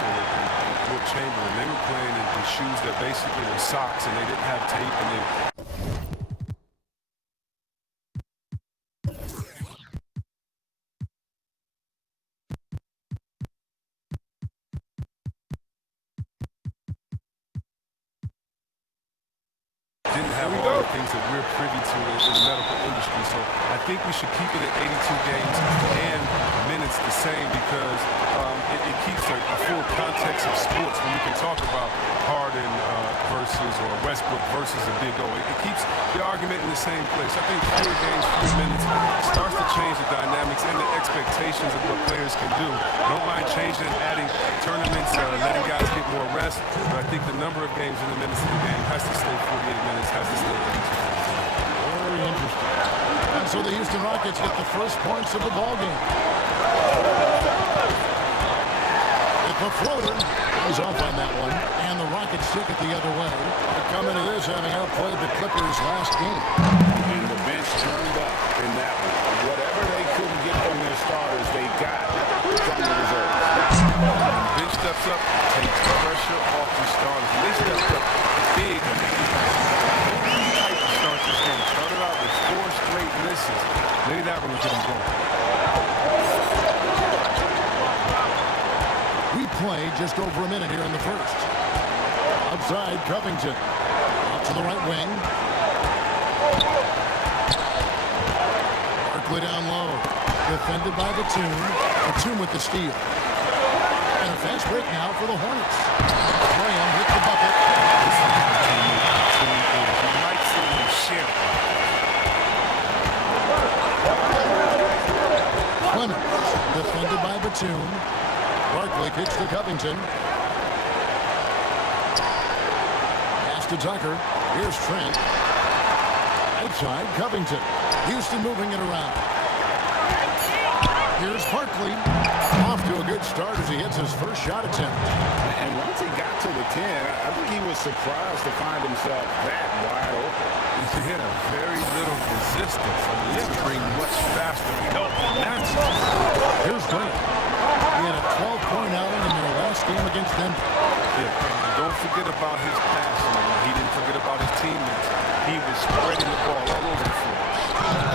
Russell and Wilt Chamberlain. They were playing in shoes that basically were socks, and they didn't have tape, and they didn't have all the things that we're privy to in the medical industry. So I think we should keep it at 82 games and minutes the same, because it keeps a full context of sports when you can talk about Harden versus or Westbrook versus a Big O. It keeps the argument in the same place. I think 4 games, 3 minutes starts to change the dynamics and the expectations of what players can do. I don't mind changing and adding tournaments, letting guys get more rest, but I think the number of games and the minutes of the game has to stay 48 minutes, has to stay 82. Very interesting. And so the Houston Rockets get the first points of the ballgame. The floater is off on that one, and the Rockets take it the other way. They come into this having outplayed the Clippers last game. And the bench turned up in that one. Whatever they couldn't get from their starters, they got from the reserves. The bench steps up, takes pressure off the starters. They stepped up big. Tight to start this game. Started out with 4 straight misses. Maybe that one will get them going. We play just over a minute here in the first. Outside, Covington. Out to the right wing. Barkley down low. Defended by Batum. Batum with the steal. And a fast break now for the Hornets. Graham hit the bucket. You might see him share. Clemens. Defended by Batum. Barkley kicks to Covington. Pass to Tucker. Here's Trent. Outside, Covington. Houston moving it around. Here's Barkley. Off to a good start as he hits his first shot attempt. And once he got to the 10, I think he was surprised to find himself that wide open. He had a very little resistance. I mean, he had to bring much faster help. Here's Graham. He had a 12-point outing in their last game against Denver. Yeah, and don't forget about his passing. He didn't forget about his teammates. He was spreading the ball all over the floor.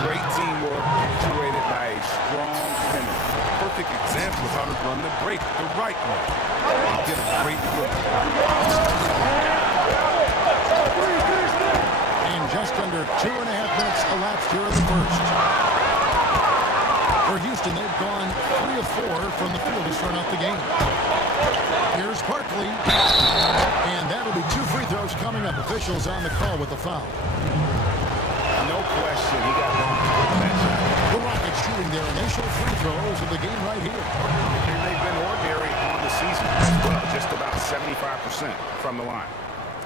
Great teamwork punctuated by a strong finish. Perfect example of how to run the break the right way. Get a great look. And just under 2.5 minutes elapsed here in the first. For Houston, they've gone 3 of 4 from the field to start out the game. Here's Barkley. And that'll be 2 free throws coming up. Officials on the call with the foul. No question, he got bumped. The Rockets shooting their initial free throws of the game right here. And they've been ordinary on the season as well, just about 75% from the line.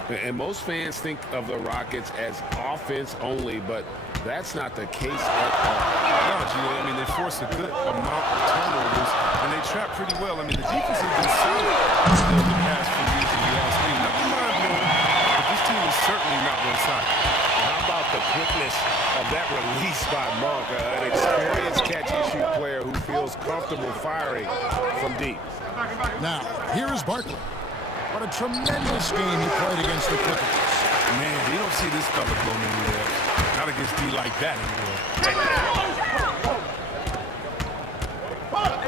And most fans think of the Rockets as offense only, but that's not the case at all. No, Gio, I mean, they force a good amount of turnovers, and they trap pretty well. I mean, the defense has been solid in the past few years, if you ask me. Nothing mind-blowing, but this team is certainly not one-sided. How about the quickness of that release by Monk, an experienced catch-and-shoot player who feels comfortable firing from deep. Now, here is Barkley. What a tremendous game he played against the Clippers. Man, you don't see this fella going anywhere. Not against D like that anymore.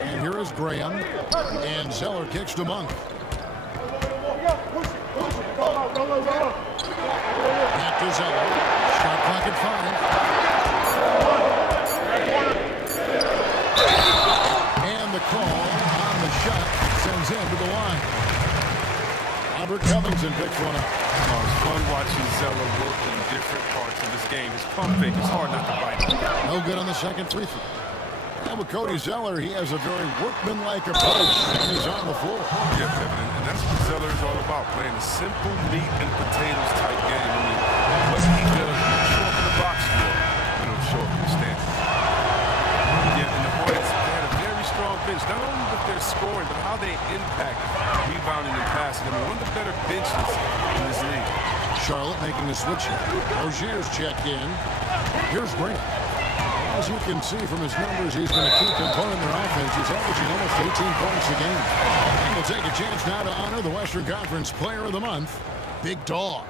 And here is Graham. And Zeller kicks to Monk. Back to Zeller. Shot clock at 5. And the call on the shot sends him to the line. Albert Covington picks one up. Oh, it's fun watching Zeller work in different parts of this game. His pump fake is hard not to bite. No good on the second free throw. Now with Cody Zeller, he has a very workmanlike approach and is on the floor. Yeah, Kevin, and that's what Zeller is all about, playing a simple meat and potatoes type game. I mean, what he does, you don't show up in the box score, you don't show up in the standings. Yeah, and the Hornets, they had a very strong bench, not only with their scoring, but how they impact rebounding and passing. I mean, one of the better benches in this league. Charlotte making a switch here. Rozier's checked in. Here's Grant. As you can see from his numbers, he's been a key component in their offense. He's averaging almost 18 points a game. And the We'll take a chance now to honor the Western Conference Player of the Month, Big Dog.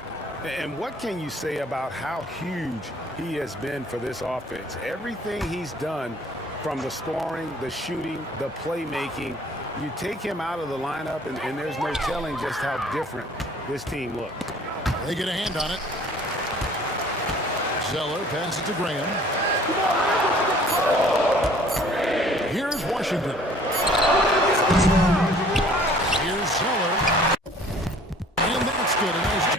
And what can you say about how huge he has been for this offense? Everything he's done, from the scoring, the shooting, the playmaking, you take him out of the lineup, and there's no telling just how different this team looks. They get a hand on it. Zeller passes it to Graham. Here's Washington. Here's Zeller. And that's good. A nice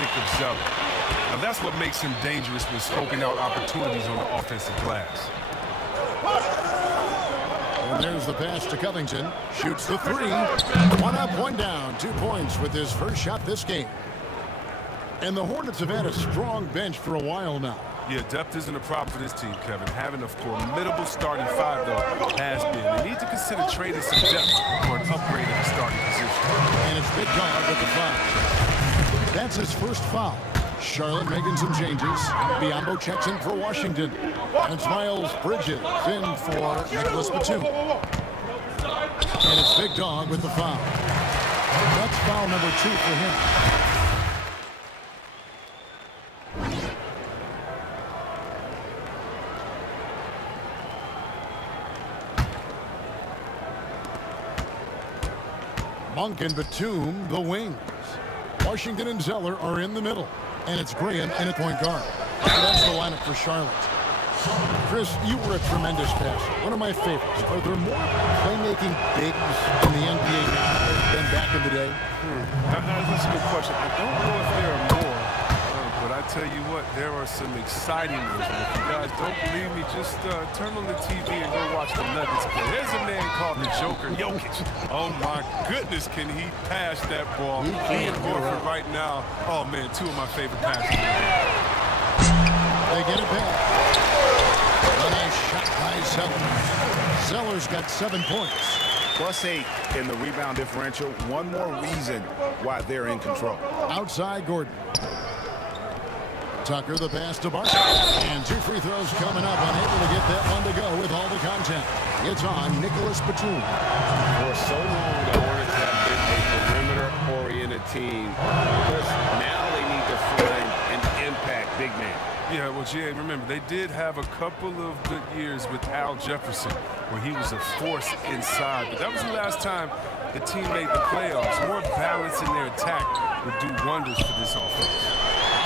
of Zeller. Now that's what makes him dangerous with scoping out opportunities on the offensive glass. And there's the pass to Covington. Shoots the three. One up, one down. 2 points with his first shot this game. And the Hornets have had a strong bench for a while now. Yeah, depth isn't a problem for this team, Kevin. Having a formidable starting five, though, has been. They need to consider trading some depth for an upgrade in the starting position. And it's Big Dog with the foul. That's his first foul. Charlotte making some changes. Biombo checks in for Washington. And it's Miles Bridges in for Nicholas Batum. And it's Big Dog with the foul. That's foul number 2 for him. Monk and Batum, the wings. Washington and Zeller are in the middle. And it's Graham in at point guard. That's the lineup for Charlotte. Chris, you were a tremendous passer. One of my favorites. Are there more playmaking bigs in the NBA now than back in the day? That's a good question. I don't know if there are more. But I tell you what, there are some exciting ones. And if you guys don't believe me, just turn on the TV and go watch the Nuggets play. There's a man called the Joker, Jokic. Oh, my goodness, can he pass that ball? He and Horford right now, oh, man, 2 of my favorite passes. They get it back. A nice shot by Zeller. Zeller's got 7 points. +8 in the rebound differential. One more reason why they're in control. Outside Gordon. Tucker, the pass to Barkley. And 2 free throws coming up. Unable to get that one to go with all the contact. It's on Nicholas Batum. For so long, the Hornets have been a perimeter-oriented team. Now they need to find an impact big man. Yeah, well, Jay, remember, they did have a couple of good years with Al Jefferson, where he was a force inside. But that was the last time the team made the playoffs. More balance in their attack would do wonders for this offense.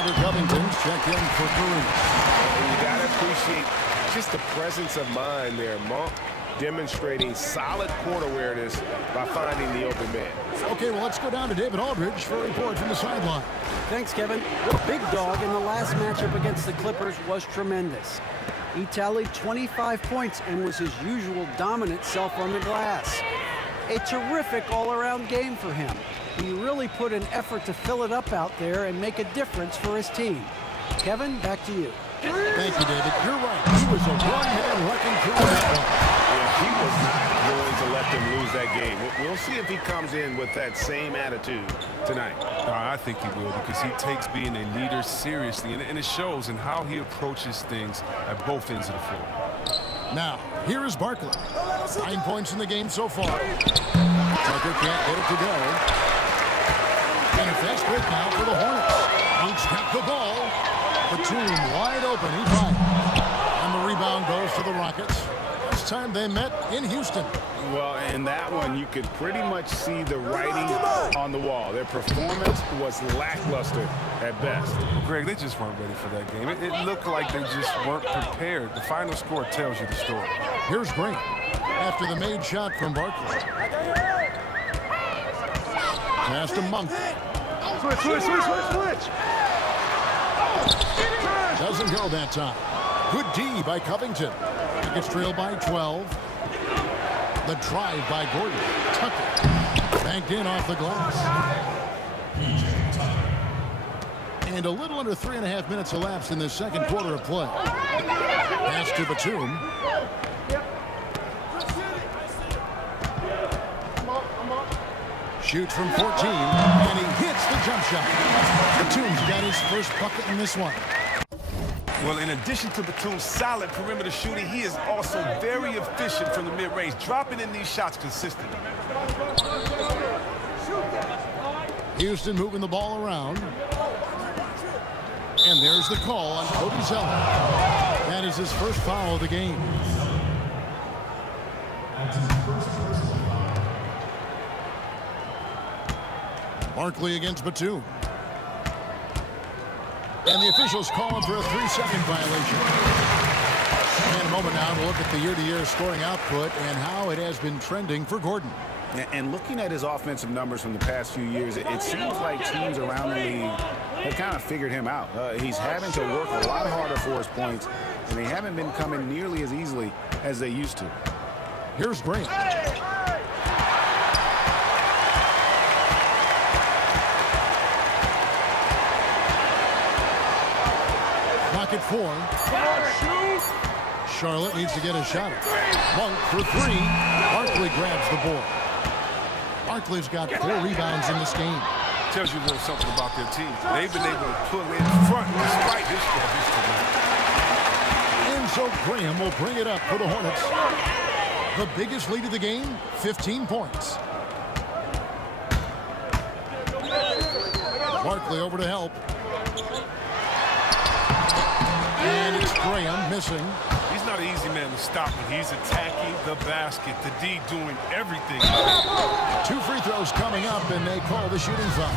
Covington's checked in for Kareem. And you got to appreciate just the presence of mind there. Monk demonstrating solid court awareness by finding the open man. Okay, well, let's go down to David Aldridge for a report from the sideline. Thanks, Kevin. Big Dog in the last matchup against the Clippers was tremendous. He tallied 25 points and was his usual dominant self on the glass. A terrific all-around game for him. He really put an effort to fill it up out there and make a difference for his team. Kevin, back to you. Thank you, David. You're right. He was a one-man wrecking crew in that one. Yeah, he was not going to let them lose that game. We'll see if he comes in with that same attitude tonight. I think he will, because he takes being a leader seriously, and it shows in how he approaches things at both ends of the floor. Now, here is Barkley. 9 points in the game so far. Tucker can't get it to go. And a fast break now for the Hornets. Monk's got the ball. Batum wide open. He finds. And the rebound goes to the Rockets. Last time they met in Houston. Well, in that one, you could pretty much see the writing on the wall. Their performance was lackluster at best. Greg, they just weren't ready for that game. It looked like they just weren't prepared. The final score tells you the story. Here's Green after the made shot from Barkley. Pass to Monk. Switch. Doesn't go that time. Good D by Covington. Gets trailed by 12. The drive by Gordon. Tucker. Banked in off the glass. And a little under 3.5 minutes elapsed in the second quarter of play. Pass to Batum. Shoots from 14, and he hits the jump shot. Batum's got his first bucket in this one. Well, in addition to Batum's solid perimeter shooting, he is also very efficient from the mid-range, dropping in these shots consistently. Houston moving the ball around. And there's the call on Cody Zeller. That is his first foul of the game. Barkley against Batum. And the officials calling for a 3-second violation. And a moment now to look at the year-to-year scoring output and how it has been trending for Gordon. And looking at his offensive numbers from the past few years, it seems like teams around the league have kind of figured him out. He's having to work a lot harder for his points, and they haven't been coming nearly as easily as they used to. Here's Grant. Clock at 4. Charlotte needs to get a shot. Monk for 3. Barkley grabs the board. Barkley's got 4 rebounds in this game. Tells you a little something about their team. They've been able to pull in front despite his struggles tonight. And so Graham will bring it up for the Hornets. The biggest lead of the game, 15 points. Barkley over to help. And it's Graham missing. He's not an easy man to stop when he's attacking the basket. The D doing everything. 2 free throws coming up, and they call the shooting foul.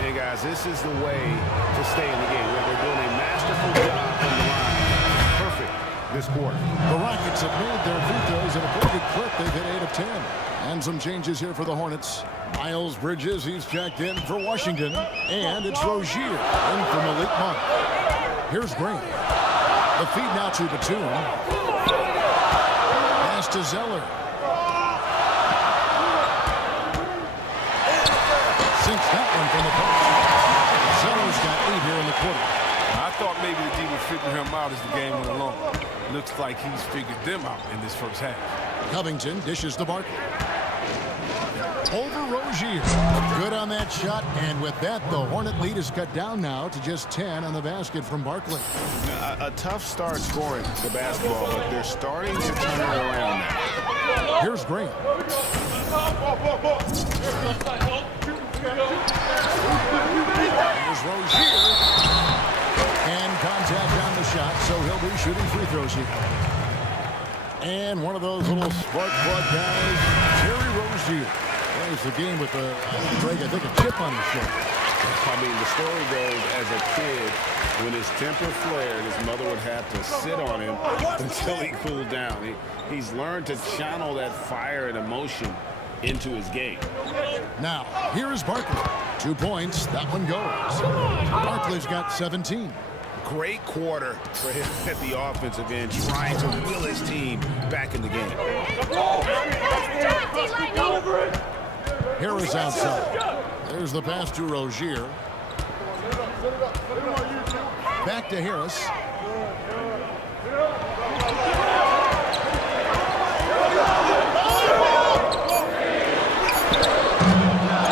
Hey, guys, this is the way to stay in the game. They're doing a masterful job from the line. Perfect this quarter. The Rockets have made their free throws at a pretty good clip. They've hit 8 of 10. And some changes here for the Hornets. Miles Bridges, he's checked in for Washington. And it's Rozier in for Malik Monk. Here's Grant. The feed now to Batum. Pass to Zeller. Sinks that one from the post. Zeller's got 8 here in the quarter. I thought maybe the D would figure him out as the game went along. Looks like he's figured them out in this first half. Covington dishes to Barkley. Over Rozier. Good on that shot, and with that, the Hornet lead is cut down now to just 10 on the basket from Barkley. A tough start scoring the basketball, but they're starting to turn it around now. Here's Grant. Here's Rozier. And contact on the shot, so he'll be shooting free throws here. And one of those little spark plug guys, Terry Rozier. Plays the game with I think a chip on his shoulder. I mean, the story goes, as a kid, when his temper flared, his mother would have to sit on him until he cooled down. He's learned to channel that fire and emotion into his game. Now, here is Barkley. 2 points. That one goes. Barkley's got 17. Great quarter for him at the offensive end, trying to will his team back in the game. Harris outside. There's the pass to Rozier. Back to Harris.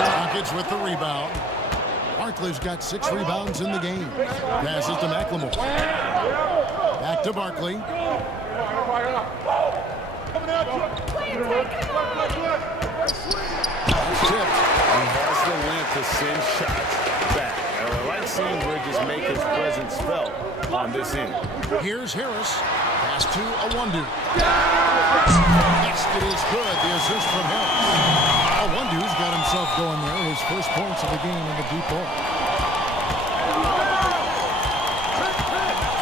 Rockets with the rebound. Barkley's got 6 rebounds in the game. Passes to McLemore. Back to Barkley. Tipped. He has the length to send shots back. I like seeing Bridges make his presence felt on this end. Here's Harris. Pass to Awundu. Basket is good. The assist from Harris. Awundu's got himself going there. His first points of the game in the deep ball.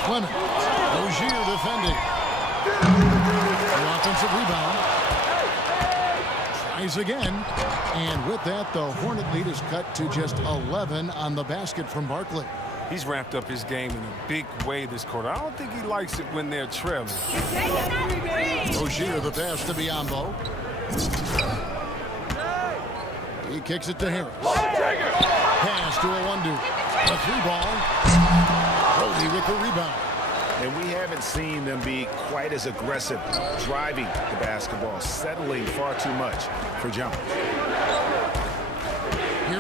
Clement. Rozier defending. The offensive rebound. Tries again. And with that, the Hornet lead is cut to just 11 on the basket from Barkley. He's ramped up his game in a big way this quarter. I don't think he likes it when they're trailing. Rozier the pass to Biyombo. He kicks it to Harris. Pass to Awundu. A 3-ball. Rozier with the rebound. And we haven't seen them be quite as aggressive driving the basketball, settling far too much for jumpers.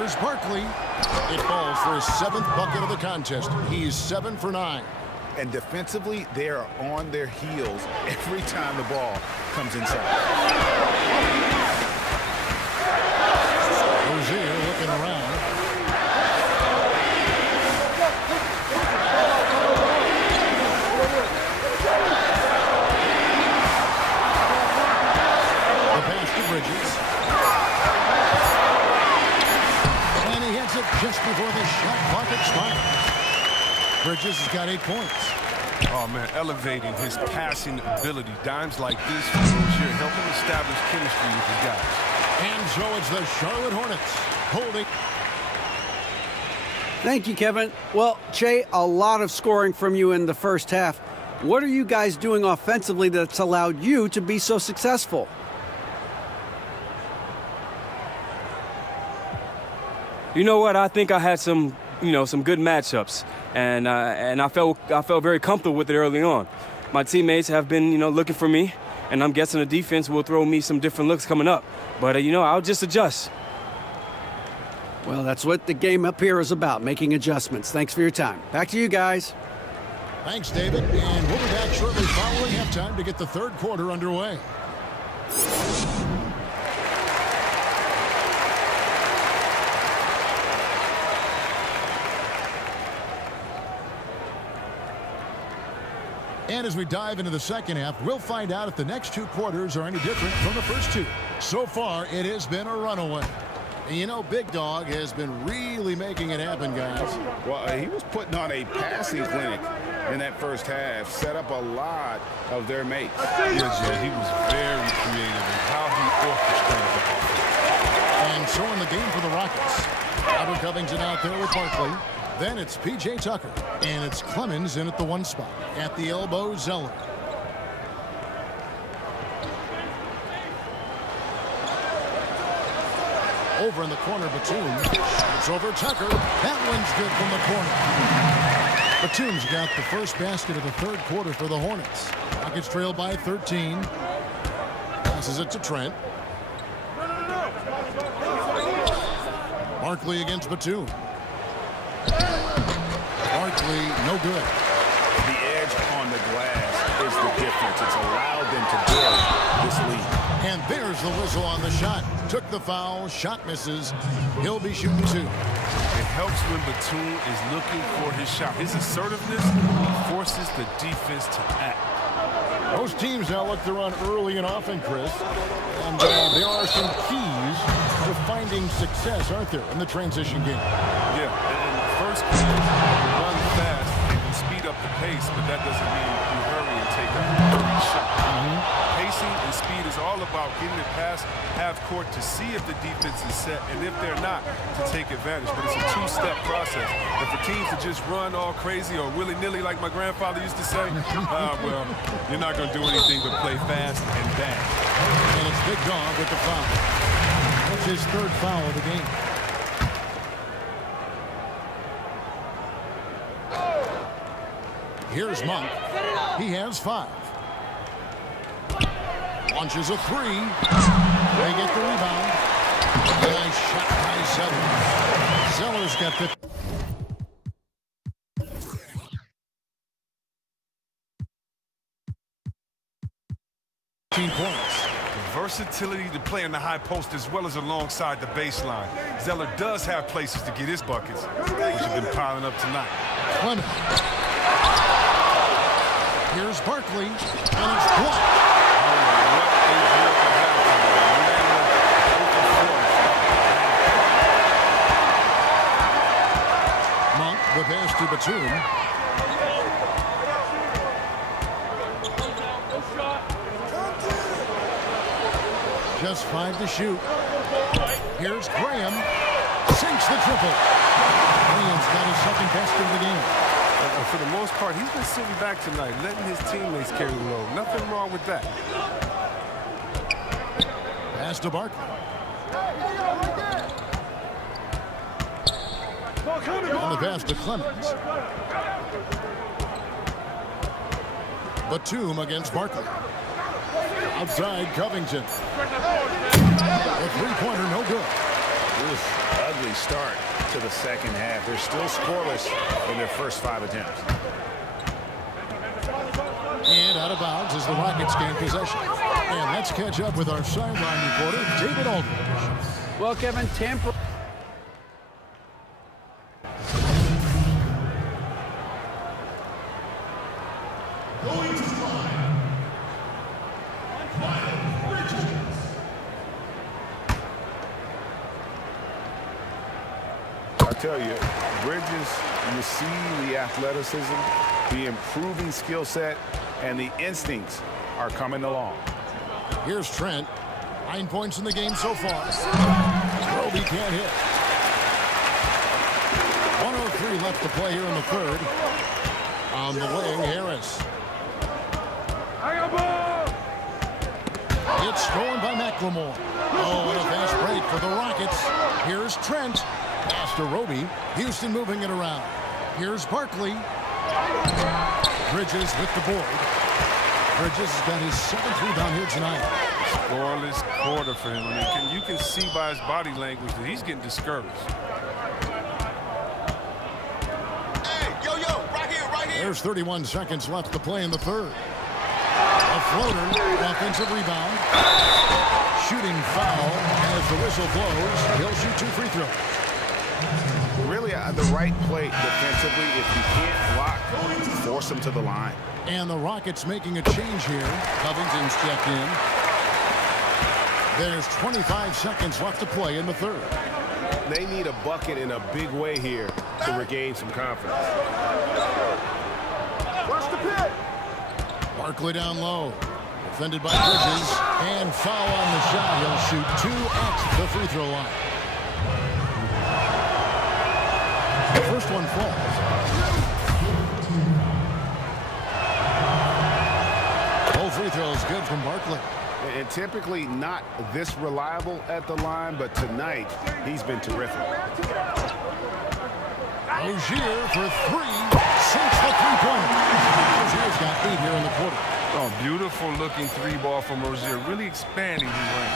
Here's Barkley. It falls for his 7th bucket of the contest. He's 7 for 9. And defensively, they are on their heels every time the ball comes inside. Rozier looking around. The pass to Bridges. And he hits it just before the shot clock expires. Bridges has got 8 points. Oh, man, elevating his passing ability. Dimes like this from Rozier help him establish chemistry with his guys. And so it's the Charlotte Hornets holding. Thank you, Kevin. Well, Che, a lot of scoring from you in the first half. What are you guys doing offensively that's allowed you to be so successful? You know what? I think I had some good matchups, and I felt very comfortable with it early on. My teammates have been, looking for me, and I'm guessing the defense will throw me some different looks coming up. But I'll just adjust. Well, that's what the game up here is about, making adjustments. Thanks for your time. Back to you guys. Thanks, David. And we'll be back shortly following halftime to get the third quarter underway. And as we dive into the second half, we'll find out if the next 2 quarters are any different from the first 2. So far, it has been a runaway. And Big Dog has been really making it happen, guys. Well, he was putting on a passing clinic in that first half, set up a lot of their mates. Yeah, Jay, he was very creative in how he orchestrated the offense. And so in the game for the Rockets, Albert Covington out there with Barkley. Then it's P.J. Tucker, and it's Clemens in at the 1 spot. At the elbow, Zeller. Over in the corner, Batum. It's over Tucker. That one's good from the corner. Batum's got the first basket of the third quarter for the Hornets. Rockets trail by 13. Passes it to Trent. Barkley against Batum. Barkley, no good. The edge on the glass is the difference. It's allowed them to build this lead. And there's the whistle on the shot. Took the foul, shot misses. He'll be shooting 2. It helps when Batum is looking for his shot. His assertiveness forces the defense to act. Most teams now look to run early and often, Chris. And there are some keys to finding success, aren't there, in the transition game? Yeah, in the first quarter, you run fast and you speed up the pace, but that doesn't mean you hurry and take a hurried shot. Pacing and speed is all about getting it past half court to see if the defense is set, and if they're not, to take advantage. But it's a 2-step process. And for teams to just run all crazy or willy-nilly like my grandfather used to say, well, you're not going to do anything but play fast and bad. And it's Big Dog with the foul. That's his 3rd foul of the game. Here's Monk. He has 5. Launches a 3. They get the rebound. Nice shot by Zeller. Zeller's got 15 points. Versatility to play in the high post as well as alongside the baseline. Zeller does have places to get his buckets, which have been piling up tonight. Clemens. Here's Barkley, and it's blocked. Monk, the pass to Batum. Just 5 to shoot. Here's Graham. Sinks the triple. Graham's got his 2nd best of the game. For the most part, he's been sitting back tonight, letting his teammates carry the load. Nothing wrong with that. Pass to Barkley. On the pass to Clemens. Batum against Barkley. Outside Covington. A 3-pointer, no good. it was an ugly start to the second half. They're still scoreless in their first 5 attempts. And out of bounds as the Rockets gain possession. And let's catch up with our sideline reporter, David Aldridge. Well, Kevin, Tampa. Going to fly. I tell you, Bridges, you see the athleticism, the improving skill set, and the instincts are coming along. Here's Trent. 9 points in the game so far. Roby can't hit. 1:03 left to play here in the third. On the wing, Harris. It's stolen by McLemore. Oh, and a fast break for the Rockets. Here's Trent. After Roby, Houston moving it around. Here's Barkley. Bridges with the board. Bridges has got his 7th rebound here tonight. Scoreless quarter for him. I mean, you can see by his body language that he's getting discouraged. Hey, yo, right here. There's 31 seconds left to play in the third. A floater, offensive rebound. Shooting foul as the whistle blows. He'll shoot 2 free throws. Really, the right play defensively. If you can't block, force them to the line. And the Rockets making a change here. Covington's checked in. There's 25 seconds left to play in the third. They need a bucket in a big way here to regain some confidence. Watch the pit. Barkley down low. Defended by Bridges. And foul on the shot. He'll shoot 2 at the free throw line. The first one falls. Both free throws good from Barkley. And typically not this reliable at the line, but tonight he's been terrific. Rozier for 3 sinks the three-pointer. Rozier's got 8 here in the quarter. Oh, beautiful looking 3-ball from Rozier, really expanding his range.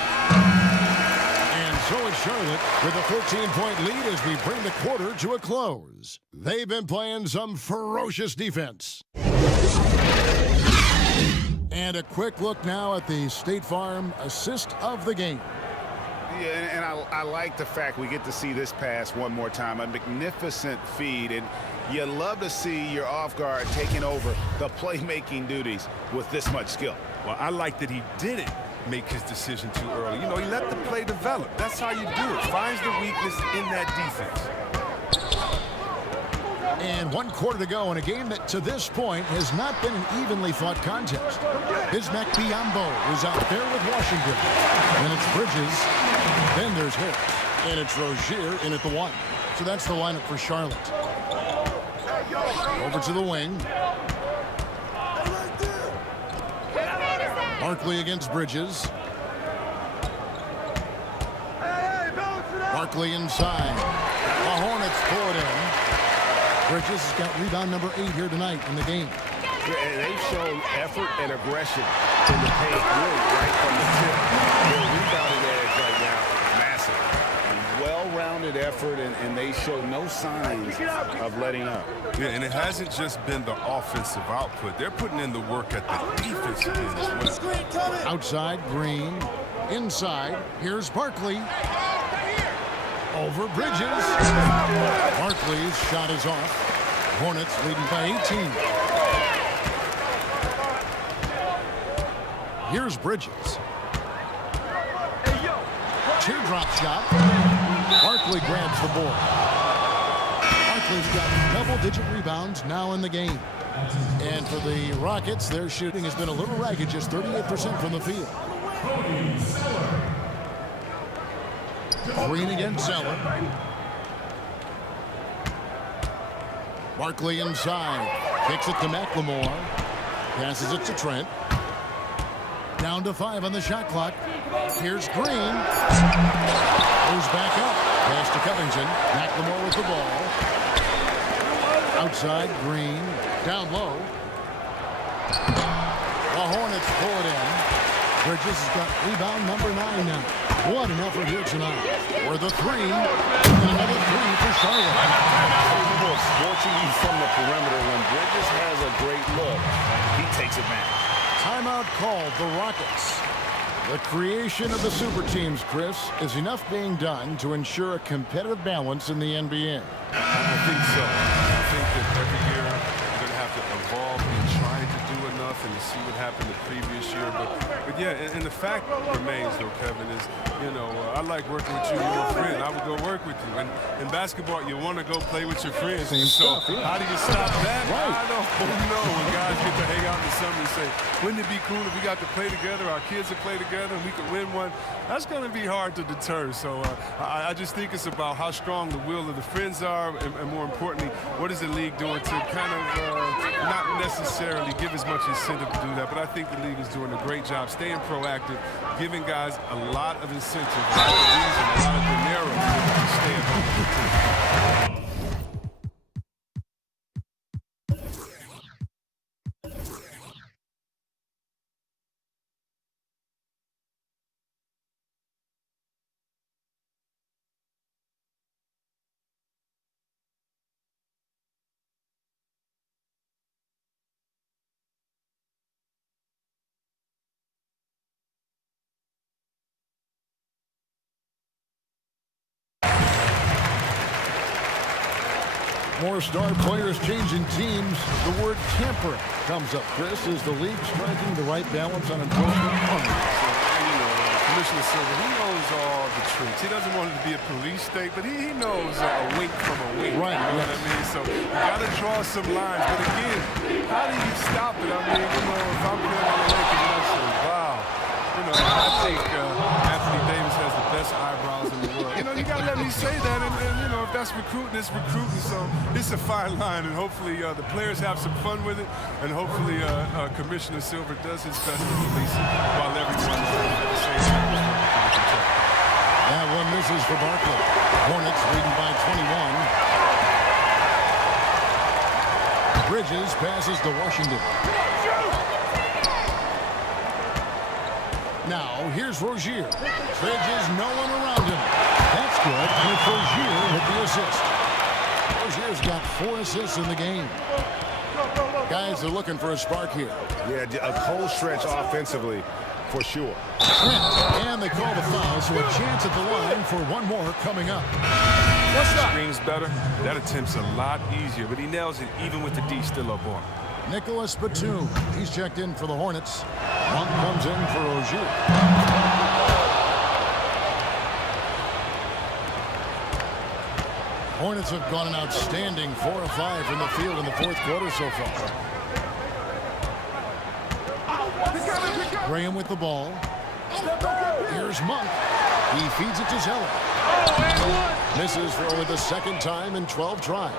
And so is Charlotte with a 13-point lead as we bring the quarter to a close. They've been playing some ferocious defense. And a quick look now at the State Farm assist of the game. Yeah, and I like the fact we get to see this pass one more time. A magnificent feed, and you love to see your off guard taking over the playmaking duties with this much skill. Well, I like that he didn't make his decision too early. You know, he let the play develop. That's how you do it. Finds the weakness in that defense. And 1 quarter to go in a game that to this point has not been an evenly fought contest. Bismack Biyombo is out there with Washington. Then it's Bridges. Then there's Harris. And it's Rozier in at the 1. So that's the lineup for Charlotte. Over to the wing. Barkley against Bridges. Barkley inside. The Hornets pull it in. Bridges has got rebound number 8 here tonight in the game. And they've shown effort and aggression in the paint, really right from the tip. Their rebounding edge right now, massive. Well-rounded effort, and they show no signs of letting up. Yeah, and it hasn't just been the offensive output. They're putting in the work at the defensive end as well. Outside, Green. Inside, here's Barkley. Over Bridges. Barkley's shot is off. Hornets leading by 18. Here's Bridges. Teardrop shot. Barkley grabs the board. Barkley's got double-digit rebounds now in the game. And for the Rockets, their shooting has been a little ragged, just 38% from the field. Green against Zeller. Barkley inside. Kicks it to McLemore. Passes it to Trent. Down to 5 on the shot clock. Here's Green. Goes back up. Pass to Covington. McLemore with the ball. Outside, Green. Down low. The Hornets pull it in. Bridges has got rebound number 9 now. What an effort here tonight. For the three, and another three for Charlotte. People are scorching you from the perimeter. When Bridges has a great look, he takes advantage. Timeout called the Rockets. The creation of the super teams, Chris, is enough being done to ensure a competitive balance in the NBA. I think so. I think that every year you're going to have to evolve in trying to do enough and to see what happened the previous year. But yeah, and the fact remains, though, Kevin, is, you know, I like working with you and your friend. I would go work with you. And in basketball, you want to go play with your friends. Same so stuff, yeah. how do you stop that? Right. I don't know. When guys get to hang out in the summer and say, wouldn't it be cool if we got to play together, our kids would play together, and we could win one? That's going to be hard to deter. So I just think it's about how strong the will of the friends are, and more importantly, what is the league doing to kind of not necessarily give as much incentive to do that, but I think the league is doing a great job staying proactive, giving guys a lot of incentive, a lot of reason, a lot of dinero to stay at home. More star players changing teams. The word tampering comes up, Chris. Is the league striking the right balance on enforcement? You know, Commissioner Silver, he knows all the tricks. He doesn't want it to be a police state, but he knows a wink from a wink. Right. You know what I mean? So you got to draw some lines. But again, how do you stop it? I mean, you know, if I'm playing on the Lakers, I say, wow. You know, I think Anthony Davis has the best eyebrows in the world. You know, you got to let me say that. And you know, if that's recruiting, it's recruiting. So it's a fine line. And hopefully the players have some fun with it. And hopefully Commissioner Silver does his best to release it while everyone at the same time is working to protect. That one misses for Barkley. Hornets leading by 21. Bridges passes to Washington. Now, here's Rozier. Bridges, no one around him. That's good, with Rozier with the assist. Rozier's got 4 assists in the game. Guys are looking for a spark here. Yeah, a cold stretch offensively, for sure. And they call the foul, so a chance at the line for one more coming up. What's up? Screens better. That attempt's a lot easier, but he nails it even with the D still up on. Nicholas Batum. He's checked in for the Hornets. Monk comes in for Rozier. Hornets have gone an outstanding 4 of 5 from the field in the 4th quarter so far. Graham with the ball. Here's Monk. He feeds it to Zeller. Misses for only the 2nd time in 12 tries.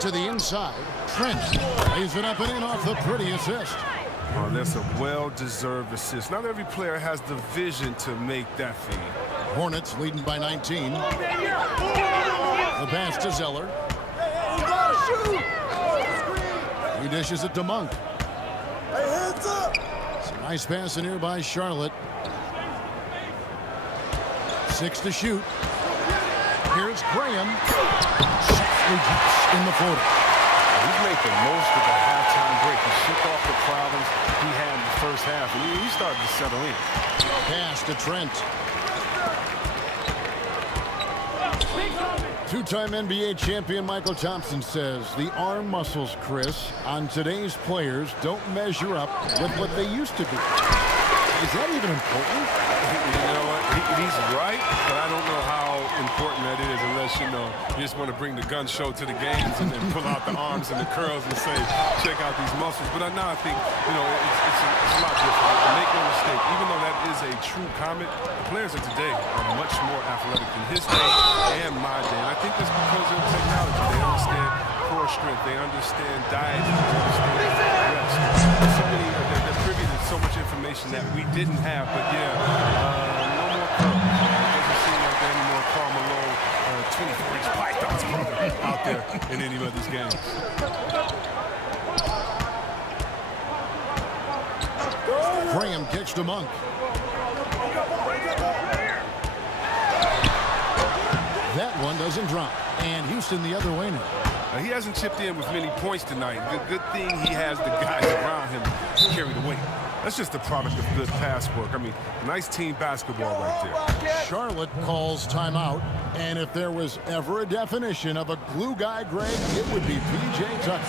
To the inside. Trent lays it up and in off the pretty assist. Oh, that's a well-deserved assist. Not every player has the vision to make that feed. Hornets leading by 19. The pass to Zeller. He dishes it to Monk. It's a nice pass in here by Charlotte. 6 to shoot. Here's Graham. In the floater. He's making most of the halftime break. He shook off the problems he had in the first half, and he started to settle in. Pass to Trent. 2-time NBA champion Michael Thompson says the arm muscles, Chris, on today's players don't measure up with what they used to be. Is that even important? You know what? He's right, but I don't know how important that is unless, you know, you just want to bring the gun show to the games and then pull out the arms and the curls and say, check out these muscles. But now I think, you know, it's a lot different. And make no mistake, even though that is a true comment, the players of today are much more athletic than his day and my day. And I think that's because of technology. They understand core strength. They understand diet. They understand rest. So many, they're privy to so much information that we didn't have. But yeah, no more curl. It doesn't seem like there any more Karl Malone 24-inch pythons out there in any of these games. Graham kicks to Monk. That one doesn't drop. And Houston the other way now. He hasn't chipped in with many points tonight. Good thing he has the guys around him to carry the weight. That's just a product of good pass work. I mean, nice team basketball right there. Charlotte calls timeout. And if there was ever a definition of a glue guy, Greg, it would be P.J. Tucker.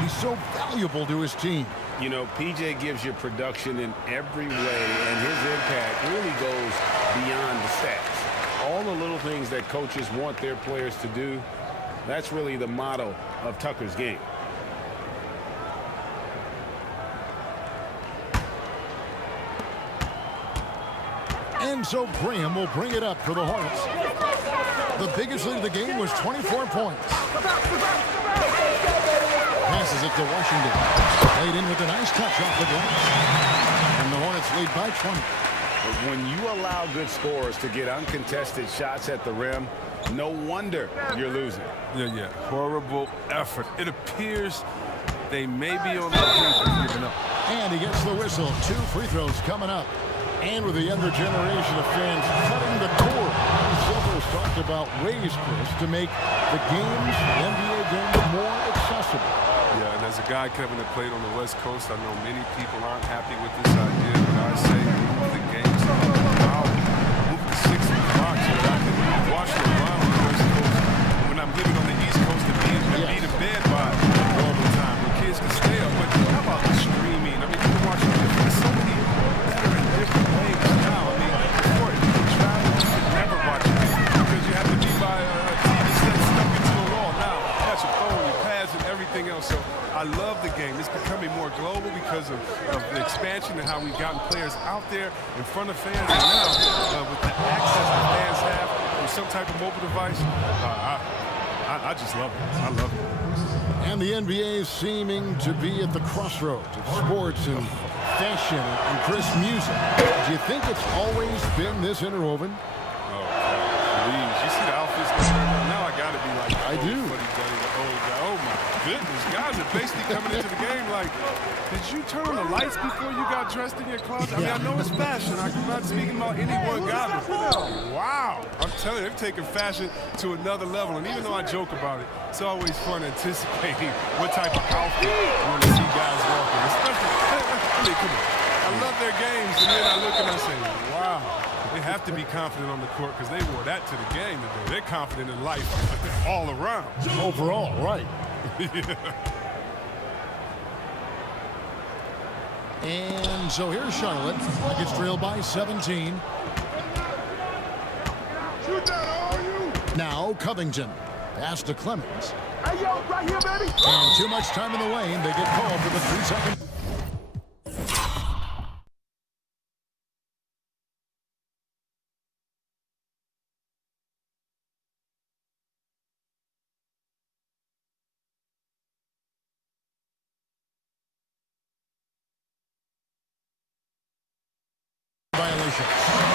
He's so valuable to his team. You know, PJ gives you production in every way, and his impact really goes beyond the stats. All the little things that coaches want their players to do, that's really the motto of Tucker's game. And so Graham will bring it up for the Hornets. The biggest lead of the game was 24 points. Passes it to Washington. Played in with a nice touch off the glass. And the Hornets lead by 20. But when you allow good scorers to get uncontested shots at the rim, no wonder you're losing. Yeah. Horrible effort. It appears they may be on the brink of giving up. And he gets the whistle. 2 free throws coming up. And with the younger generation of fans cutting the cord, Silver's talked about ways, Chris, to make the games, the NBA games, more accessible. Yeah, and as a guy, Kevin, that played on the West Coast, I know many people aren't happy with this idea, but I say move the games to an hour. Move the 6 o'clock so that I can watch the around on the West Coast. And when I'm living on the East Coast and be to bed by normal time, the kids can stay up. But how about the streaming? I mean, you can watch there's so many better and different ways now. I mean, before you could travel, you could never watch it because you have to be by a TV set stuck into a wall. Now, that's your phone, your pads, and everything else. So I love the game. It's becoming more global because of the expansion and how we've gotten players out there in front of fans. And now, with the access that fans have from some type of mobile device, I just love it. I love it. And the NBA is seeming to be at the crossroads of sports and fashion and Chris music. Do you think it's always been this interwoven? Oh, please. You see the outfits going on? Now I got to be like I do. The old guy. Oh, my goodness. Guys are basically coming into the game like, did you turn on the lights before you got dressed in your closet? I mean, I know it's fashion. I'm not speaking about any one guy. Wow. I'm telling you, they're taking fashion to another level. And even though I joke about it, it's always fun anticipating what type of outfit you want to see guys walking. Especially, I mean, come on. I love their games, and then I look and I say, wow. They have to be confident on the court because they wore that to the game today. They're confident in life all around. Overall, right. Yeah. And so here's Charlotte. Gets trailed by 17. Now Covington. Pass to Clemens. Hey, yo, right here, baby. And too much time in the lane. They get called for the 3-second. Violation.